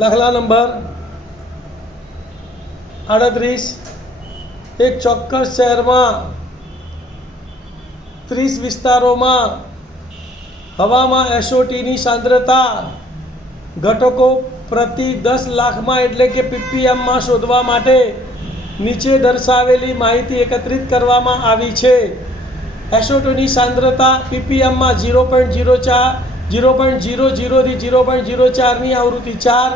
દાખલા નંબર 38 એક ચોક્કસ શહેરમાં 30 વિસ્તારોમાં હવામાં એસઓટીની સાંદ્રતા ઘટકો પ્રતિ 10 લાખમાં એટલે કે પીપીએમમાં શોધવા માટે નીચે દર્શાવેલી માહિતી એકત્રિત કરવામાં આવી છે. એસઓટીની સાંદ્રતા પીપીએમમાં 0.004 થી 0.04ની આવૃત્તિ 4,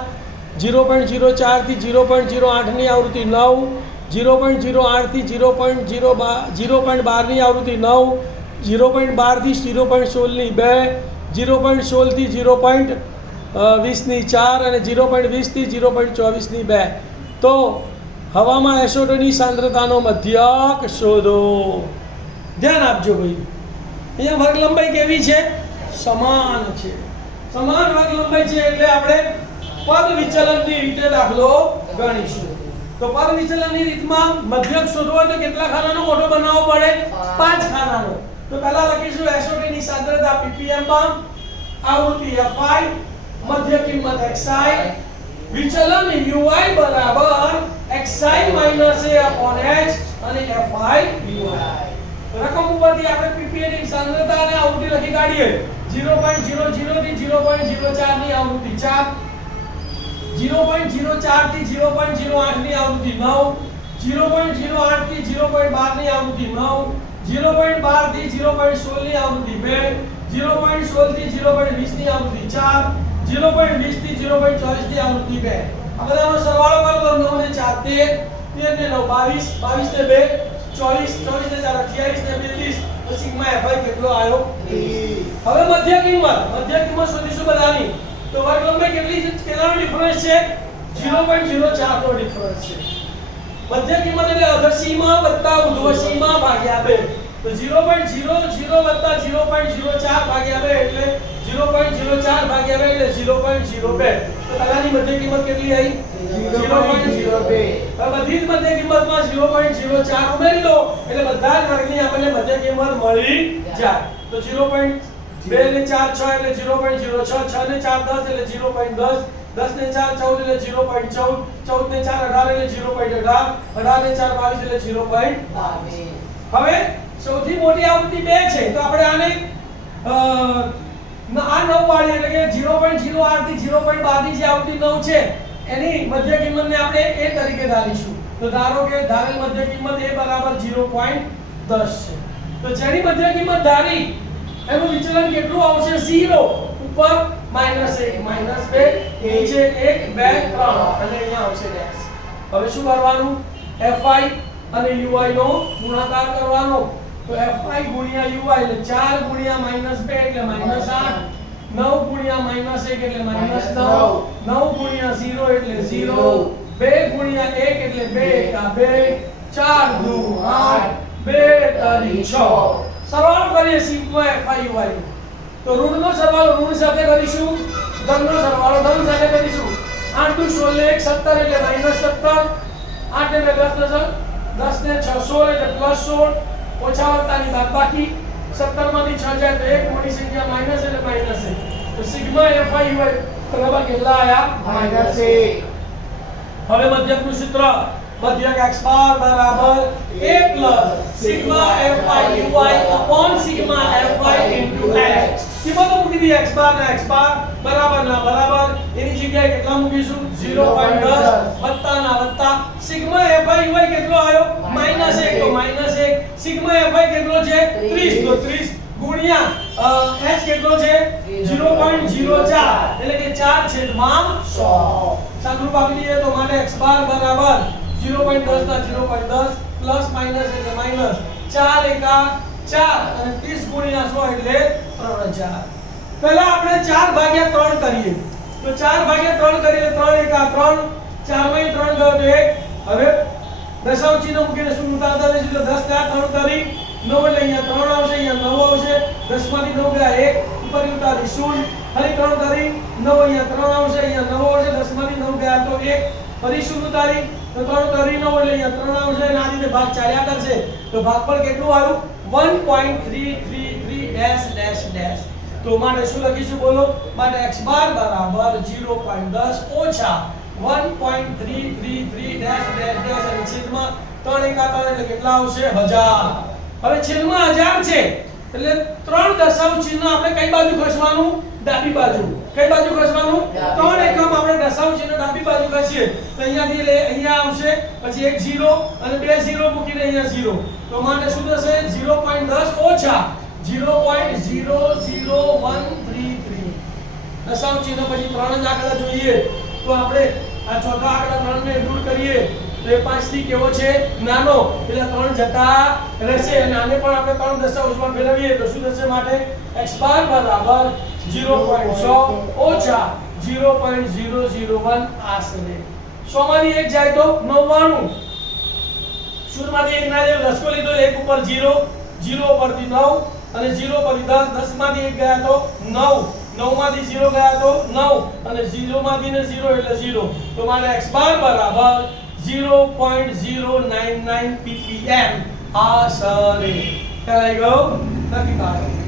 0.04 થી 0.08ની આવૃત્તિ 9, 0.08 થી 0.12ની આવૃત્તિ 9, 0.12 થી 0.16ની 2, 0.16 થી 0.20ની 4 અને 0.20 થી 0.24ની 2. તો હવામાં એસોટોની સાંદ્રતાનો મધ્યક શોધો. ધ્યાન આપજો ભાઈ, અહીંયા વર્ગ લંબાઈ કેવી છે? સમાન છે. સમાન વર્ગ લંબાઈ છે એટલે આપણે પદ વિચલનની રીતે દાખલો ગણીશું. તો પદ વિચલનની રીતમાં મધ્યક શોધવો હોય તો કેટલા ખાનાનો મોટો બનાવવો પડે? 5 ખાનાનો. તો પહેલા લખીશું એસઓટીની સાંદ્રતા ppm માં, આવૃત્તિ fi, મધ્ય કિંમત xi, વિચલન ui બરાબર xi - a upon h અને fi ui. રકમ ઉપરથી આપણે ppm ની સાંદ્રતા અને આવૃત્તિ લખી કાઢીએ. 0.00 થી 0.04 ની આવૃત્તિ 4, 0.04 થી 0.08ની આવૃત્તિ 9, 0.08 થી 0.12 ની આવૃત્તિ 9, 0.12 થી 0.16 ની આવૃત્તિ 2, 0.16 થી 0.20 ની આવૃત્તિ 4, 0.20 થી 0.24 ની આવૃત્તિ 2. આ બધાનો સરવાળો કરો તો 9 ને 4 13, 13 ને 9 22, 22 ને 2 24, 24 ને 4 28 ને 2 30. તો સિગ્મા fi કેટલો આવ્યો? 30. હવે મધ્ય કિંમત શોધીશું બધાની. તો વર્ગ લંબાઈ કેટલાનો ડિફરન્સ છે? 0.04 નો ડિફરન્સ છે. મધ્ય કિંમત એટલે અધર સીમા વત્તા ઉર્ધ્વ સીમા ભાગ્યા 2. તો 0.00 વત્તા 0.04 ભાગ્યા 2 એટલે 0.04 ભાગ્યા 2 એટલે 0.02. તો પહેલાની મધ્ય કિંમત કેટલી આવી? 0.02. હવે બધી જ મધ્ય કિંમતમાં 0.04 ઉમેરી દો એટલે બધા જ વર્ગની આપણને મધ્ય કિંમત મળી જાય. તો 0.2 ને 4 6 એટલે 0.06, 6 ને 4 10 એટલે 0.10, 10 ને 4 14 એટલે 0.14, 14 ને 4 18 એટલે 0.18, 18 ને 4 22 એટલે 0.22. હવે સૌથી મોટી આવૃત્તિ 2 છે તો આપણે આને આ 9 વાળી એટલે કે 0.08 થી 0.12 ની જે આવૃત્તિ 9 છે એની મધ્ય કિંમતને આપણે a તરીકે ધારીશું. તો ધારો કે ધારેલ મધ્ય કિંમત a બરાબર 0.10 છે. તો જેની મધ્ય કિંમત ધારી એનું વિચલન કેટલું આવશે? 0. ઉપર -1 -2, નીચે 1 2 3 અને અહીંયા આવશે ડેશ. હવે શું કરવાનું? fi અને ui નો ગુણાકાર કરવાનો. તો fi ગુણ્યા ui એટલે 4 ગુણ્યા -2 એટલે -8, 9 ગુણ્યા -1 એટલે -9, 9 ગુણ્યા 0 એટલે 0, 2 ગુણ્યા 1 એટલે 2 કા 2, 4 દુ 8, 2 તરી 6. સરવાળો કરીએ સિગ્મા fi ui. તો ઋણનો સરવાળો ઋણ સાથે કરીશું, ધનનો સરવાળો ધન સાથે કરીશું. 8 દુ 16 ને 1 17 એટલે -17, 8 ને 10 10 ને 6 16 એટલે +16, ઓછા વત્તાની બાદબાકી. 17 માંથી 6 જાય તો 1, મોટી સંખ્યા માઈનસ એટલે માઈનસ 1. તો સિગ્મા fi ui બરાબર કેટલા આયા? -1. હવે મધ્યકનું સૂત્ર મધ્યક x બાર બરાબર a plus sigma fi ui upon sigma fi into h. કિંમતો મૂકી દી x બાર ના x બાર બરાબર ના બરાબર એની જગ્યાએ કેટલા મૂકીશું? 0.10 વત્તા ના વત્તા સિગ્મા fi ui કેટલો આવ્યો? -1. તો -1 સિગ્મા fi કેટલો છે? 30. તો 30 ગુણ્યા h કેટલો છે? 0.04 એટલે કે 4/100. સાદુરૂપ આપી દઈએ તો માટે x બાર બરાબર 0.10 ના 0.10 પ્લસ માઈનસ એટલે માઈનસ 4 એકા 4 અને 30 ગુણ્યા 100 એટલે 3000. પહેલા આપણે 4 ભાગ્યા 3 કરીએ. તો 4 ભાગ્યા 3 કરીએ 3 એકા 3, 4 માંથી 3 ગયો તો 1. હવે દશાંશ ચિહ્ન મૂકીને શું ઉતારતા જઈશું? તો 10 ના 3 કરી 9 એટલે અહીંયા 3 આવશે, અહીંયા 9 આવશે. 10 માંથી 9 ગયા 1, ઉપર ઉતારી 0, ફરી 3 કરી 9 અહીંયા 3 આવશે, અહીંયા 9 આવશે. 10 માંથી 9 ગયા તો 1, ફરી 0 ઉતારી તો 3 કરી 9 એટલે અહીંયા 3 આવશે અને આ રીતે ભાગ ચાલ્યા કરશે. તો ભાગફળ કેટલું આવ્યું? 1.333 ડેશ ડેશ ડેશ. તો માટે શું લખીશું બોલો? માટે x બાર બરાબર 0.10 ઓછા 1.333 ડેશ ડેશ ડેશ અને છેદમાં 3 એકા 3 એટલે કેટલા આવશે? 1000. હવે છેદમાં 1000 છે એટલે 3 દશાંશ ચિહ્ન આપણે કઈ બાજુ ખસવાનું? ડાબી બાજુ. કઈ બાજુ ખસવાનું? 3 એકમ આપણે દશાંશ ચિહ્ન ડાબી બાજુ ખસીએ તો અહીંયાથી એટલે અહીંયા આવશે, પછી એક 0 અને બે 0 મૂકીને અહીંયા 0. તો માટે શું થશે? 0.10 ઓછા 0.00133. દશાંશ ચિહ્ન પછી 3 જ આંકડા જોઈએ તો આપણે આ ચોથા આંકડા 3 ને દૂર કરીએ તો એ 5 થી કેવો છે? નાનો. એટલે 3 જતા રહેશે અને આને પણ આપણે 3 દશાંશમાં ફેરવીએ તો શું થશે? માટે x બાર બરાબર 0.100 ઓછા 0.001 આશરે 100 માંથી 1 જાય તો 99. 0 માંથી 1 ના જાય દસકો લીધો, 1 ઉપર 0, 0 પરથી 9 અને 0 પરથી 10, 10 માંથી 1 ગયા તો 9, 9 માંથી 0 ગયા તો 9 અને 0 માંથી ને 0 એટલે 0. તો મારે x બાર બરાબર 0.099 ppm આશરે. ખ્યાલ આવી ગયો? નથી કાઢો.